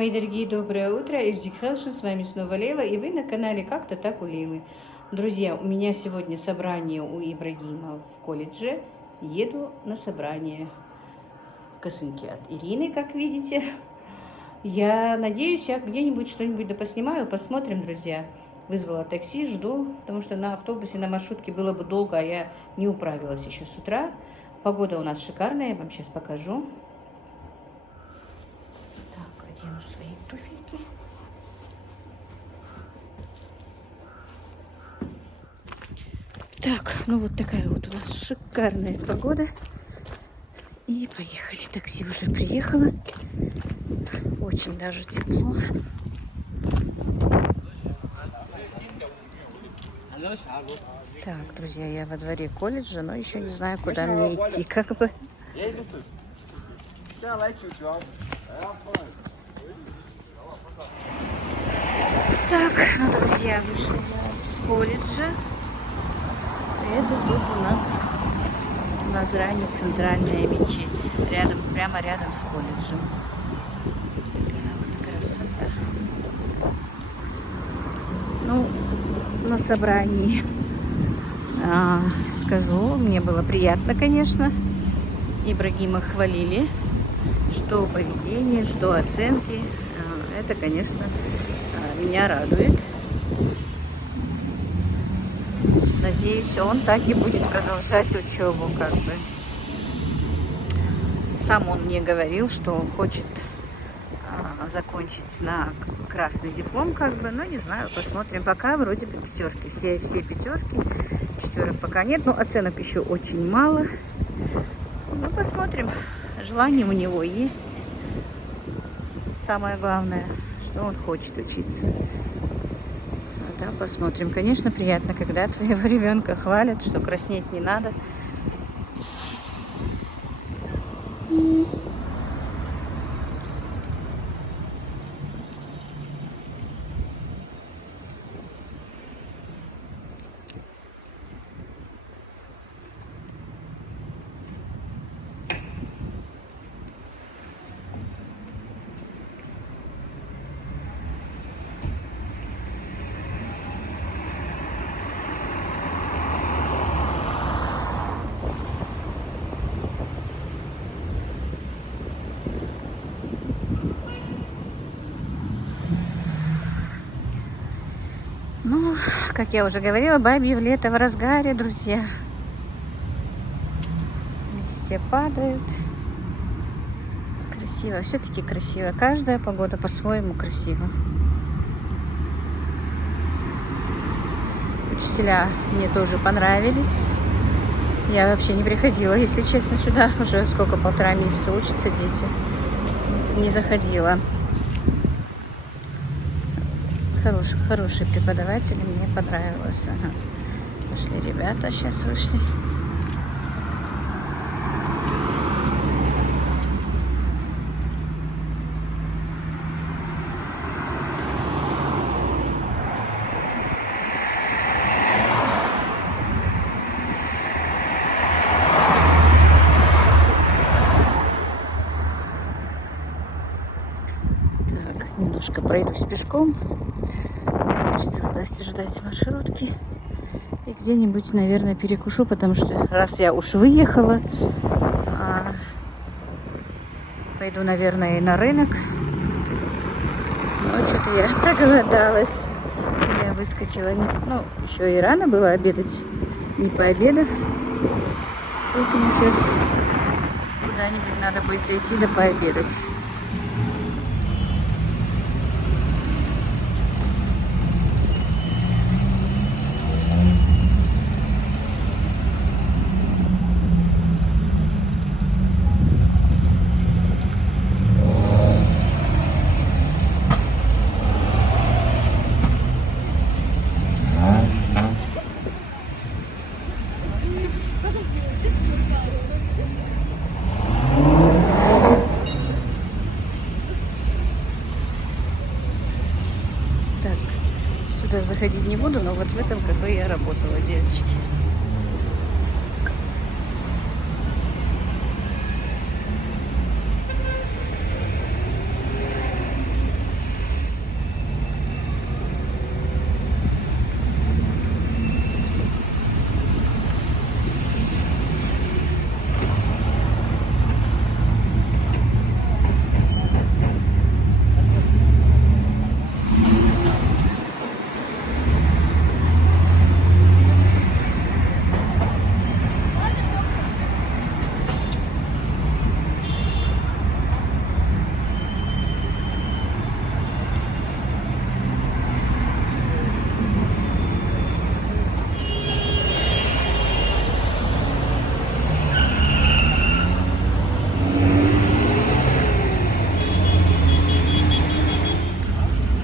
Мои дорогие, доброе утро. Ирдик Хелшин, с вами снова Лейла, и вы на канале «Как-то так у Лейлы». Друзья, у меня сегодня собрание у Ибрагима в колледже. Еду на собрание в Косынке от Ирины, как видите. Я надеюсь, я где-нибудь что-нибудь да поснимаю, посмотрим, друзья. Вызвала такси, жду, потому что на автобусе, на маршрутке было бы долго, а я не управилась еще с утра. Погода у нас шикарная, я вам сейчас покажу. Так, одену свои туфельки. Так, ну вот такая вот у нас шикарная погода. И поехали. Такси уже приехало. Очень даже тепло. Так, друзья, я во дворе колледжа, но еще не знаю, куда мне идти. Как бы. Так, ну, друзья, вышли с колледжа. Это тут у нас в Назране центральная мечеть. Рядом, прямо рядом с колледжем. Такая вот красота. Ну, на собрании, скажу, мне было приятно, конечно. Ибрагима хвалили, что поведение, что оценки. Это, конечно, меня радует. Надеюсь, он так и будет продолжать учебу, как бы. Сам он мне говорил, что хочет закончить на красный диплом, как бы, но не знаю, посмотрим. Пока вроде бы пятерки, все пятерки, четверок пока нет, но оценок еще очень мало. Ну, посмотрим. Желание у него есть. Самое главное, что он хочет учиться. Да, посмотрим. Конечно, приятно, когда твоего ребенка хвалят, что краснеть не надо. Ну, как я уже говорила, бабье лето в разгаре, друзья. Листья падают. Красиво, все-таки красиво. Каждая погода по-своему красива. Учителя мне тоже понравились. Я вообще не приходила, если честно, сюда. Уже сколько, 1,5 месяца учатся дети. Не заходила. Хороший преподаватель, мне понравилось. Ага. Пошли ребята, сейчас вышли. Так, немножко пройдусь пешком. Хочется ждать маршрутки. И где-нибудь, наверное, перекушу, потому что раз я уж выехала, пойду, наверное, и на рынок. Но что-то я проголодалась. Я выскочила. Ну, еще и рано было обедать. Не пообедав. Поэтому сейчас куда-нибудь надо будет зайти да пообедать. Так, сюда заходить не буду, но вот в этом кафе я работала, девочки.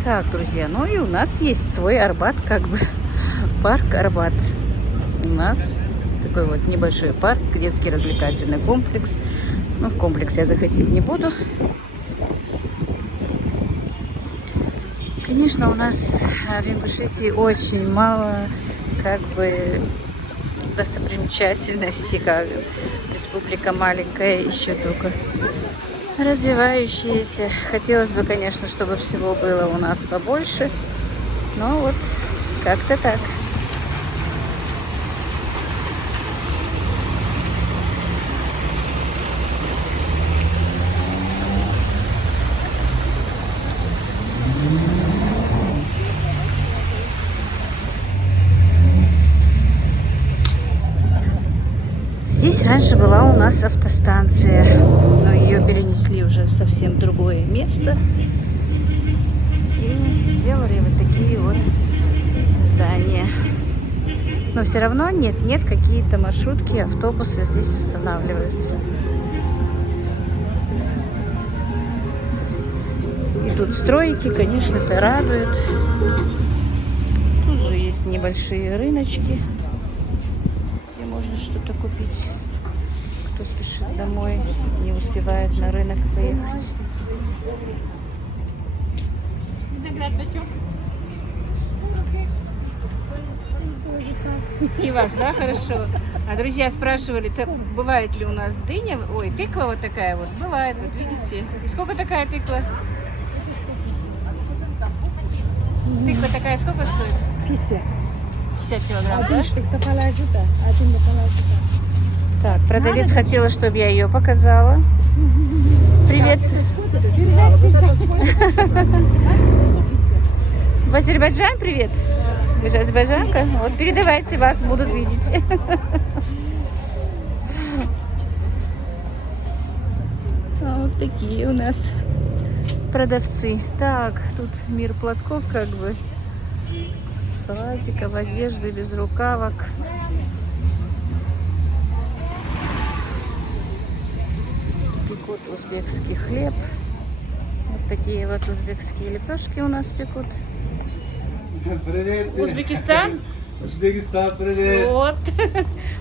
Так, друзья, ну и у нас есть свой Арбат, как бы парк Арбат. У нас такой вот небольшой парк, детский развлекательный комплекс. Ну, в комплекс я заходить не буду. Конечно, у нас в Ингушетии очень мало, как бы, достопримечательностей, как республика маленькая, еще только развивающаяся. Хотелось бы, конечно, чтобы всего было у нас побольше, но вот как-то так. Здесь раньше была у нас автостанция, но ее перенесли уже в совсем другое место. И сделали вот такие вот здания. Но все равно нет какие-то маршрутки, автобусы здесь останавливаются. И тут стройки, конечно, это радует. Тут же есть небольшие рыночки, где можно что-то купить. Кто спешит домой, не успевает на рынок поехать. И вас, да, хорошо? А друзья спрашивали, бывает ли у нас дыня? Ой, тыква вот такая вот. Бывает, вот видите. И сколько такая тыква? Тыква такая сколько стоит? 50. 50 килограмм, да? Так, продавец хотела, чтобы я ее показала. Привет. В Азербайджан, привет. Вы же азербайджанка? Вот передавайте, вас будут видеть. Вот такие у нас продавцы. Так, тут мир платков, как бы. Халатиков, одежды, безрукавок. Пекут узбекский хлеб. Вот такие вот узбекские лепешки у нас пекут. Привет. Узбекистан? Узбекистан, привет. Вот.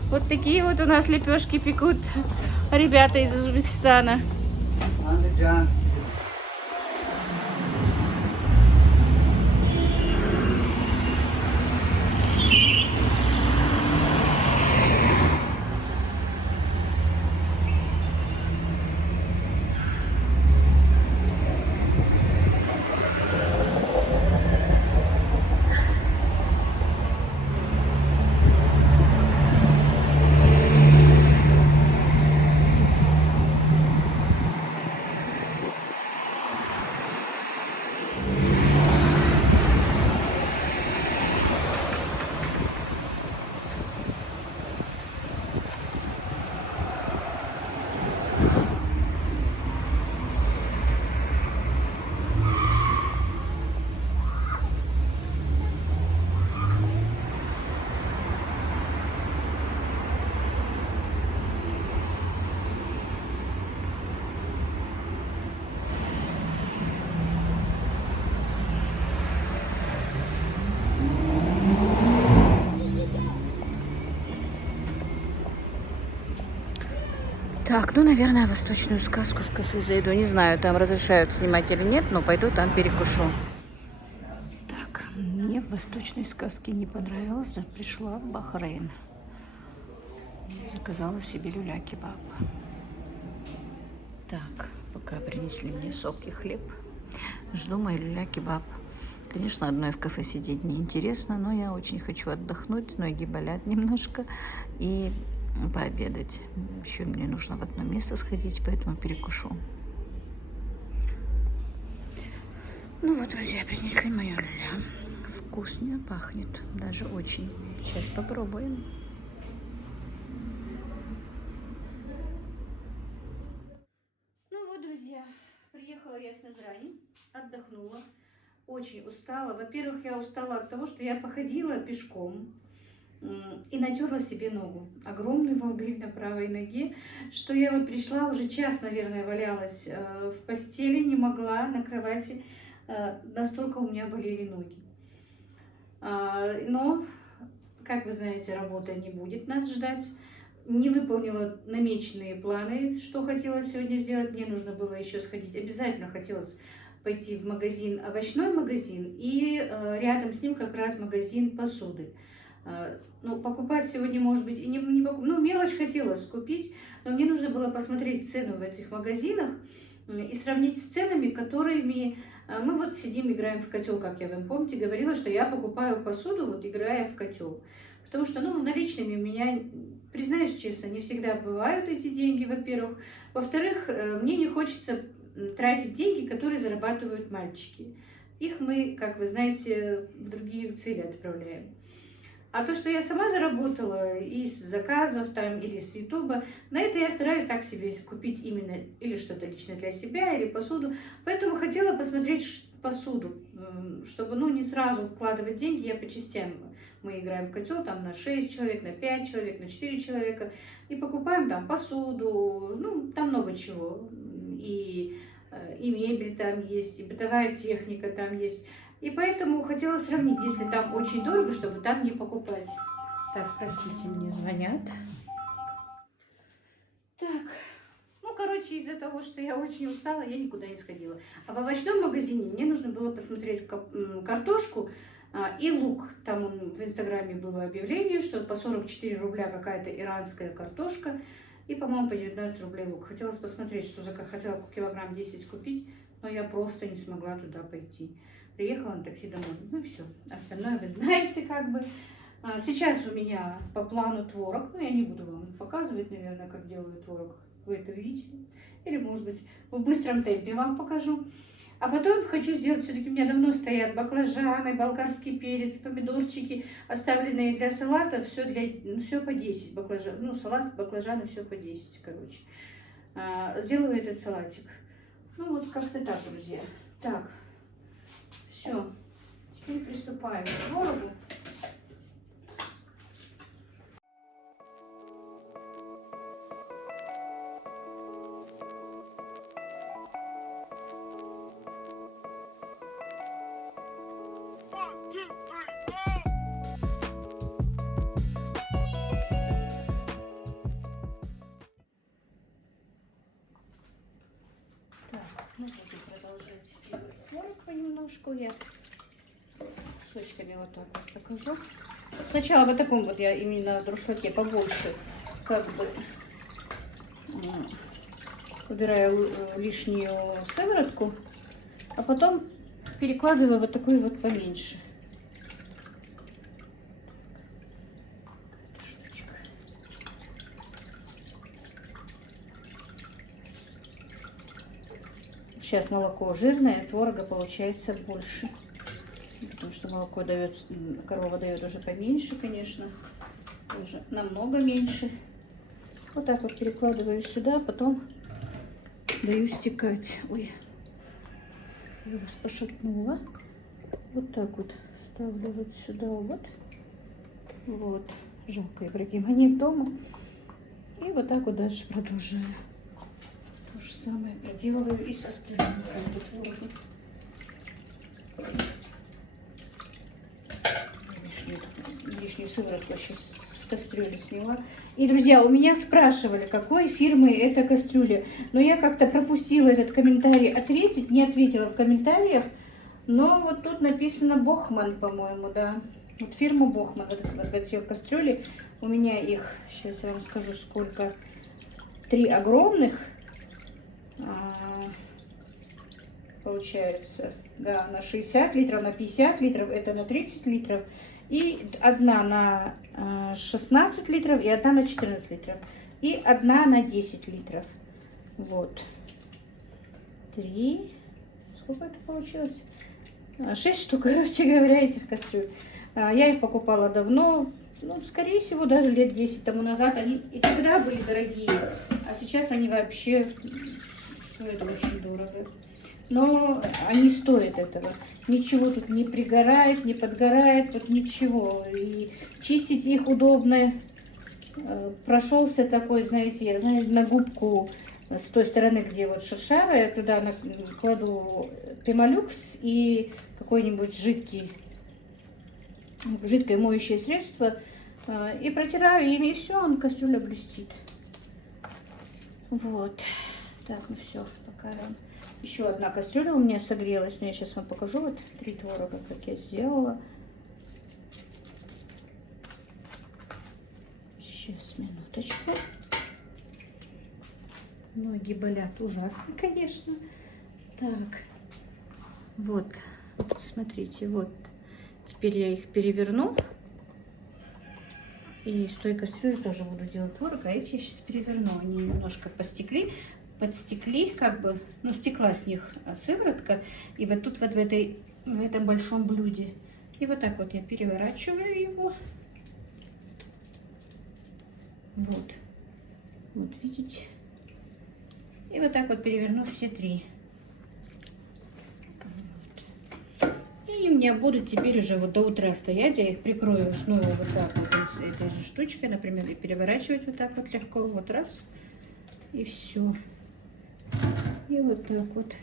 Вот такие вот у нас лепешки пекут ребята из Узбекистана. Андижанский. Так, ну, наверное, восточную сказку в кафе зайду. Не знаю, там разрешают снимать или нет, но пойду там перекушу. Так, мне в восточной сказке не понравилось. Пришла в Бахрейн. Заказала себе люля-кебаб. Так, пока принесли мне сок и хлеб, жду мой люля-кебаб. Конечно, одной в кафе сидеть неинтересно, но я очень хочу отдохнуть, ноги болят немножко и пообедать. Еще мне нужно в одно место сходить, поэтому перекушу. Ну вот, друзья, принесли мою люля. Вкусно пахнет, даже очень. Сейчас попробуем. Ну вот, друзья, приехала я с Назрани, отдохнула. Очень устала. Во-первых, я устала от того, что я походила пешком и натерла себе ногу. Огромный волдырь на правой ноге, что я вот пришла, уже час, наверное, валялась в постели, не могла на кровати настолько у меня болели ноги. Но, как вы знаете, работа не будет нас ждать. Не выполнила намеченные планы, что хотела сегодня сделать. Мне нужно было еще сходить. Обязательно хотелось пойти в магазин, овощной магазин, и рядом с ним как раз магазин посуды. Ну, покупать сегодня, может быть, и не покупать. Ну, мелочь хотелось купить, но мне нужно было посмотреть цену в этих магазинах и сравнить с ценами, которыми мы вот сидим, играем в котел, как я вам, помните, говорила, что я покупаю посуду, вот играя в котел. Потому что, ну, наличными у меня, признаюсь честно, не всегда бывают эти деньги, во-первых. Во-вторых, мне не хочется тратить деньги, которые зарабатывают мальчики. Их мы, как вы знаете, в другие цели отправляем. А то, что я сама заработала из заказов там или с Ютуба, на это я стараюсь так себе купить именно или что-то лично для себя, или посуду. Поэтому хотела посмотреть посуду, чтобы, ну, не сразу вкладывать деньги, я по частям. Мы играем в котел там на 6 человек, на 5 человек, на 4 человека. И покупаем там посуду, ну, там много чего. И мебель там есть, и бытовая техника там есть. И поэтому хотела сравнить, если там очень дорого, чтобы там не покупать. Так, простите, мне звонят. Так, ну, короче, из-за того, что я очень устала, я никуда не сходила. А в овощном магазине мне нужно было посмотреть картошку и лук. Там в Инстаграме было объявление, что по 44 рубля какая-то иранская картошка и, по-моему, по 19 рублей лук. Хотелось посмотреть, что за... Хотела килограмм 10 купить, но я просто не смогла туда пойти. Приехала на такси домой. Ну и все. Остальное вы знаете, как бы. Сейчас у меня по плану творог. Ну, я не буду вам показывать, наверное, как делаю творог. Вы это видите. Или, может быть, в быстром темпе вам покажу. А потом хочу сделать, все-таки у меня давно стоят баклажаны, болгарский перец, помидорчики, оставленные для салата. Все по 10 баклажан. Ну, салат, баклажаны, все по 10, короче. Сделаю этот салатик. Ну, вот как-то так, друзья. Так. Все, теперь приступаем к творогу. Так, ну буду продолжать делать творог понемножку. Я кусочками вот так вот покажу. Сначала в таком вот я именно дуршлаге побольше как бы убираю лишнюю сыворотку, а потом перекладываю вот такой вот поменьше. Сейчас молоко жирное, творога получается больше. Потому что молоко дает, корова дает уже поменьше, конечно. Уже намного меньше. Вот так вот перекладываю сюда, потом даю стекать. Ой, я вас пошатнула. Вот так вот ставлю вот сюда вот. Вот. Жалко, Ибрагима нет дома. И вот так вот дальше продолжаю. То же самое проделываю и со остальным творогом. Лишнюю сыворотку сейчас с кастрюли сняла. И, друзья, у меня спрашивали, какой фирмы эта кастрюля. Но я как-то пропустила этот комментарий ответить, не ответила в комментариях. Но вот тут написано Бохман, по-моему, да. Вот фирма Бохман, вот эти кастрюли. У меня их, сейчас я вам скажу, сколько. 3 огромных. Получается, да, на 60 литров, на 50 литров, это на 30 литров. И одна на 16 литров и одна на 14 литров. И одна на 10 литров. Вот. 3. Сколько это получилось? 6 штук, короче говоря, этих кастрюль. Я их покупала давно. Ну, скорее всего, даже лет 10 тому назад. Они и тогда были дорогие. А сейчас они вообще стоят очень дорого. Но они стоят этого. Ничего тут не пригорает, не подгорает, вот ничего. И чистить их удобно. Прошелся такой, знаете, я знаю, на губку с той стороны, где вот шершавая, туда кладу Пемолюкс и какой-нибудь жидкое моющее средство. И протираю ими, и все, он кастрюля блестит. Вот. Так, ну все, пока еще одна кастрюля у меня согрелась. Но я сейчас вам покажу вот 3 творога, как я сделала. Сейчас, минуточку. Ноги болят ужасно, конечно. Так, вот, смотрите, вот. Теперь я их переверну. И с той кастрюли тоже буду делать творог, а эти я сейчас переверну. Они немножко подстекли, как бы, ну, стекла с них сыворотка. И вот тут вот в этом большом блюде. И вот так вот я переворачиваю его. Вот. Вот, видите? И вот так вот переверну все 3. И у меня будут теперь уже вот до утра стоять. Я их прикрою снова вот так вот этой же штучкой, например, и переворачивать вот так вот легко. Вот раз. И все. И вот так вот.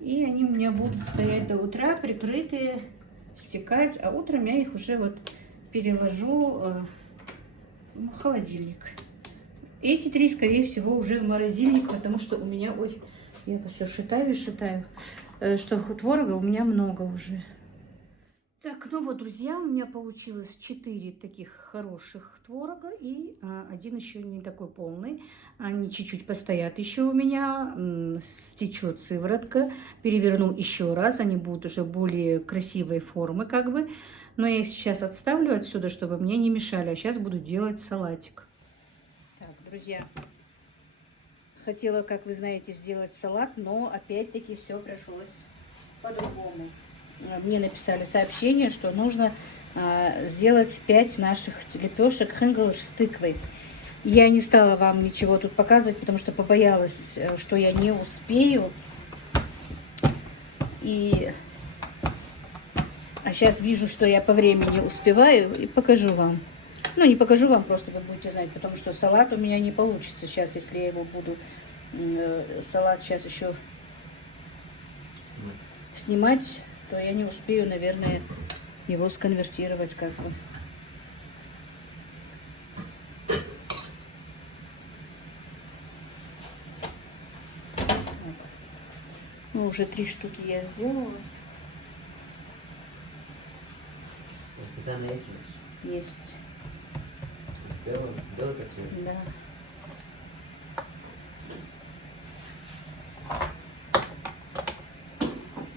И они у меня будут стоять до утра, прикрытые, стекать. А утром я их уже вот переложу в холодильник. Эти 3, скорее всего, уже в морозильник, потому что у меня, ой, я это все шитаю и шитаю, что творога у меня много уже. Так, ну вот, друзья, у меня получилось 4 таких хороших творога и 1 еще не такой полный. Они чуть-чуть постоят еще у меня, стечет сыворотка, переверну еще раз, они будут уже более красивой формы, как бы. Но я их сейчас отставлю отсюда, чтобы мне не мешали, а сейчас буду делать салатик. Так, друзья, хотела, как вы знаете, сделать салат, но опять-таки все пришлось по-другому. Мне написали сообщение, что нужно сделать 5 наших лепешек хенглыш с тыквой. Я не стала вам ничего тут показывать, потому что побоялась, что я не успею. А сейчас вижу, что я по времени успеваю, и покажу вам. Ну, не покажу вам, просто вы будете знать, потому что салат у меня не получится сейчас, если я его буду... салат сейчас еще снимать, то я не успею, наверное, его сконвертировать как бы. Ну, уже 3 штуки я сделала. Сметана есть у вас? Есть. Белый кастрюль? Да.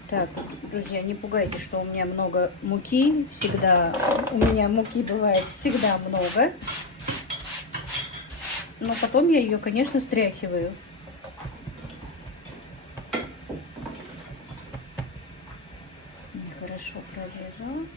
Так, друзья, не пугайтесь, что у меня много муки. Всегда, у меня муки бывает всегда много. Но потом я ее, конечно, стряхиваю. Нехорошо прорезала.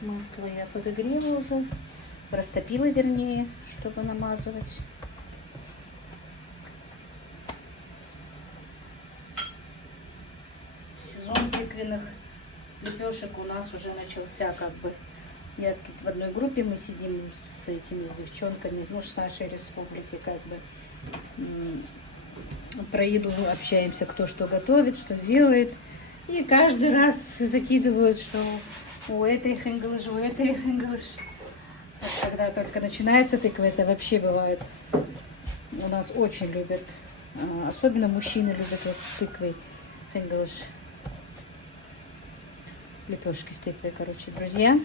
Масло я подогрела уже, растопила вернее, чтобы намазывать. Сезон тыквенных лепешек у нас уже начался, как бы. Я тут в одной группе, мы сидим с девчонками, ну, с нашей республики, как бы. Про еду общаемся, кто что готовит, что делает. И каждый раз закидывают, что у этой хенглыш, у этой хенглыш. Когда только начинается тыква, это вообще бывает. У нас очень любят, особенно мужчины любят вот с тыквой хенглыш. Лепешки с тыквой, короче, друзья.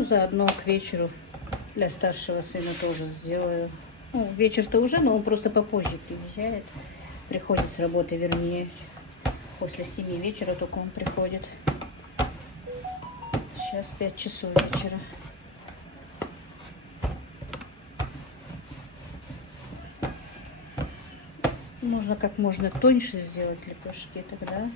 Ну, заодно к вечеру для старшего сына тоже сделаю. Ну, вечер-то уже, но он просто попозже приезжает. Приходит с работы, вернее. После 7 вечера только он приходит. Сейчас 5 часов вечера. Нужно как можно тоньше сделать лепешки тогда.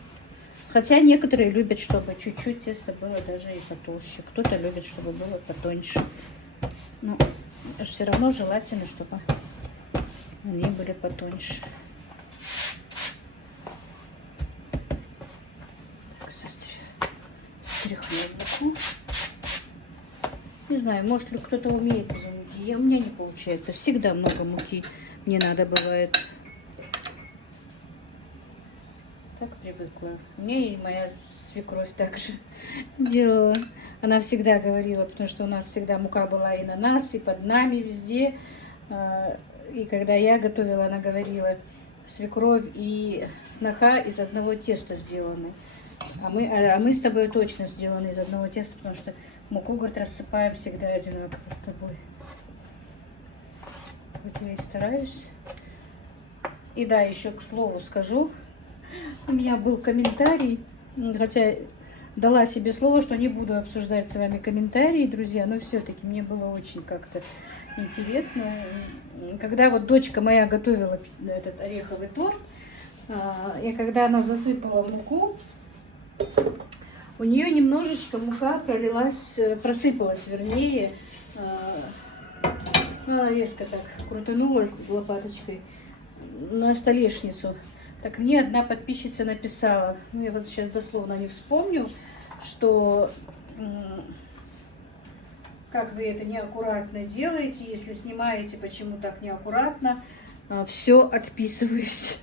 Хотя некоторые любят, чтобы чуть-чуть тесто было даже и потолще. Кто-то любит, чтобы было потоньше. Но все равно желательно, чтобы они были потоньше. Так, стряхнуть муку. Не знаю, может ли кто-то умеет из муки. У меня не получается. Всегда много муки мне надо бывает. Так привыкла. Мне и моя свекровь также делала. Она всегда говорила, потому что у нас всегда мука была и на нас, и под нами, везде. И когда я готовила, она говорила, свекровь и сноха из одного теста сделаны. А мы с тобой точно сделаны из одного теста, потому что муку, говорит, рассыпаем всегда одинаково с тобой. Вот я и стараюсь. И да, еще к слову скажу. У меня был комментарий, хотя дала себе слово, что не буду обсуждать с вами комментарии, друзья, но все-таки мне было очень как-то интересно. Когда вот дочка моя готовила этот ореховый торт, и когда она засыпала муку, у нее немножечко мука просыпалась, вернее, она резко так крутанулась лопаточкой на столешницу. Так мне одна подписчица написала, ну я вот сейчас дословно не вспомню, что как вы это неаккуратно делаете, если снимаете, почему так неаккуратно, все отписываюсь.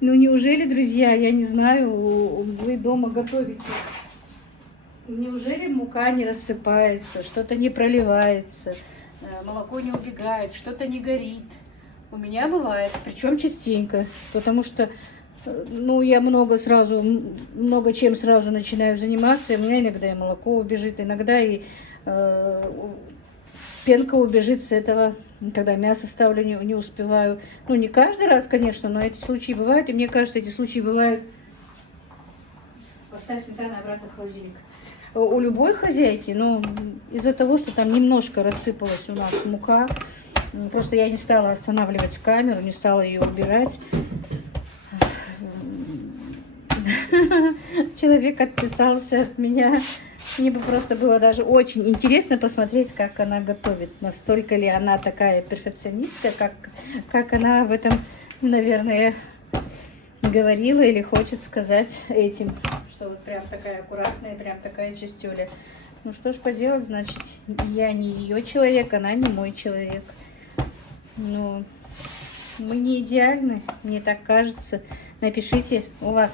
Ну неужели, друзья, я не знаю, вы дома готовите, неужели мука не рассыпается, что-то не проливается, молоко не убегает, что-то не горит? У меня бывает, причем частенько, потому что, ну, я много чем сразу начинаю заниматься, и у меня иногда и молоко убежит, иногда и пенка убежит с этого, когда мясо ставлю, не успеваю. Ну, не каждый раз, конечно, но эти случаи бывают, и мне кажется, эти случаи бывают. Поставь сметану обратно в холодильник. У любой хозяйки, но из-за того, что там немножко рассыпалась у нас мука, просто я не стала останавливать камеру, не стала ее убирать. Человек отписался от меня. Мне бы просто было даже очень интересно посмотреть, как она готовит. Настолько ли она такая перфекционистка, как она в этом, наверное, говорила или хочет сказать этим, что вот прям такая аккуратная, прям такая чистюля. Ну что ж поделать, значит, я не ее человек, она не мой человек. Ну, мы не идеальны, мне так кажется. Напишите, у вас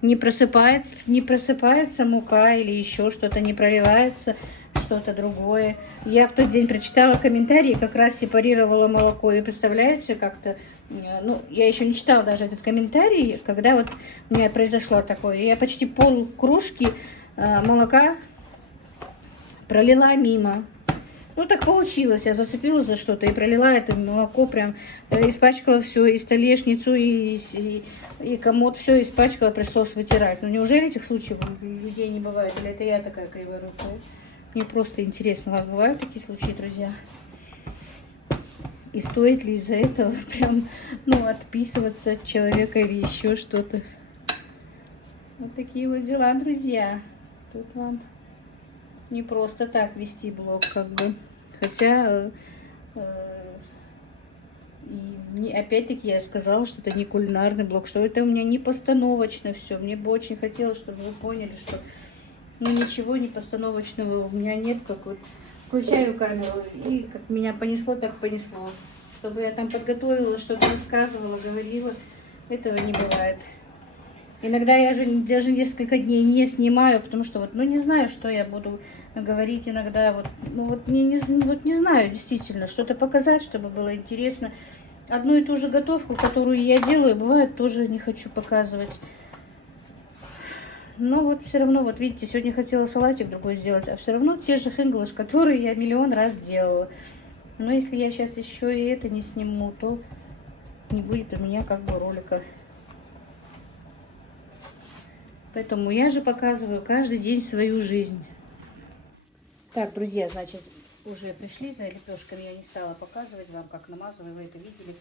не просыпается мука или еще что-то, не проливается что-то другое. Я в тот день прочитала комментарии, как раз сепарировала молоко. И представляете, как-то, ну, я еще не читала даже этот комментарий, когда вот у меня произошло такое. Я почти полкружки молока пролила мимо. Ну, так получилось. Я зацепилась за что-то и пролила это молоко, прям испачкала все, и столешницу, и комод, все испачкала, пришлось вытирать. Ну, неужели этих случаев у людей не бывает? Или это я такая криворукая? Мне просто интересно, у вас бывают такие случаи, друзья? И стоит ли из-за этого прям, ну, отписываться от человека или еще что-то? Вот такие вот дела, друзья. Тут вам не просто так вести блог, как бы. Хотя, и опять-таки я сказала, что это не кулинарный блог, что это у меня не постановочно все. Мне бы очень хотелось, чтобы вы поняли, что ну, ничего не постановочного у меня нет. Как вот включаю камеру, и как меня понесло, так понесло. Чтобы я там подготовила, что-то рассказывала, говорила, этого не бывает. Иногда я же даже несколько дней не снимаю, потому что вот, ну, не знаю, что я буду говорить иногда, вот, ну, вот не знаю, действительно, что-то показать, чтобы было интересно. Одну и ту же готовку, которую я делаю, бывает, тоже не хочу показывать. Но вот все равно, вот видите, сегодня хотела салатик другой сделать, а все равно те же хинглыш, которые я миллион раз делала. Но если я сейчас еще и это не сниму, то не будет у меня как бы ролика. Поэтому я же показываю каждый день свою жизнь. Так, друзья, значит, уже пришли за лепешками. Я не стала показывать вам, как намазываю, вы это видели.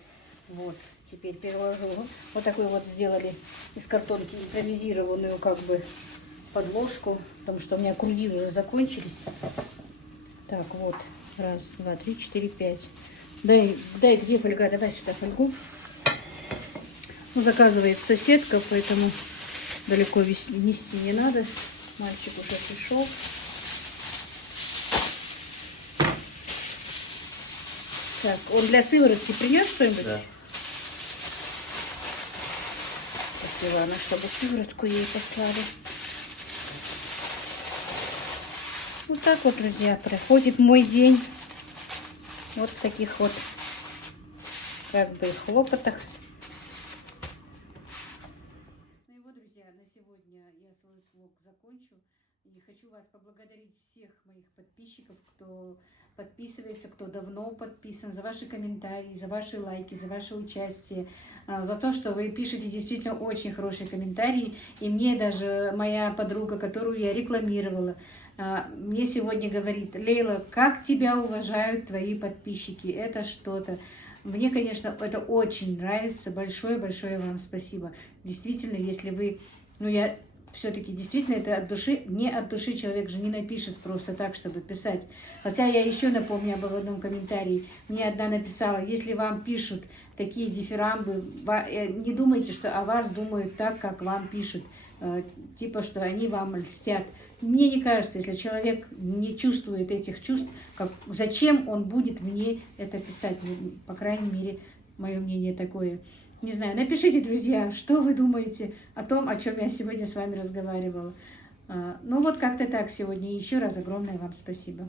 Вот, теперь переложу. Вот такую вот сделали из картонки импровизированную как бы подложку, потому что у меня круги уже закончились. Так, вот, раз, два, три, четыре, пять. Дай, где фольга? Давай сюда фольгу. Ну, заказывает соседка, поэтому далеко нести не надо. Мальчик уже пришел. Так, он для сыворотки принес что-нибудь? Да. Спасибо, она, чтобы сыворотку ей послали. Вот так вот, друзья, проходит мой день. Вот в таких вот, как бы, хлопотах. Ну и вот, друзья, на сегодня я свой влог закончу. И хочу вас поблагодарить всех моих подписчиков, кто подписывается, кто давно подписан, за ваши комментарии, за ваши лайки, за ваше участие, за то, что вы пишете действительно очень хорошие комментарии. И мне даже моя подруга, которую я рекламировала, мне сегодня говорит: Лейла, как тебя уважают твои подписчики, это что-то. Мне, конечно, это очень нравится. Большое-большое вам спасибо. Действительно, если вы, ну я все-таки действительно это от души, не от души человек же не напишет просто так, чтобы писать. Хотя я еще напомню об одном комментарии. Мне одна написала: если вам пишут такие дифирамбы, не думайте, что о вас думают так, как вам пишут. Типа, что они вам льстят. Мне не кажется, если человек не чувствует этих чувств, зачем он будет мне это писать? По крайней мере, мое мнение такое. Не знаю, напишите, друзья, что вы думаете о том, о чем я сегодня с вами разговаривала. Ну вот как-то так сегодня. Еще раз огромное вам спасибо.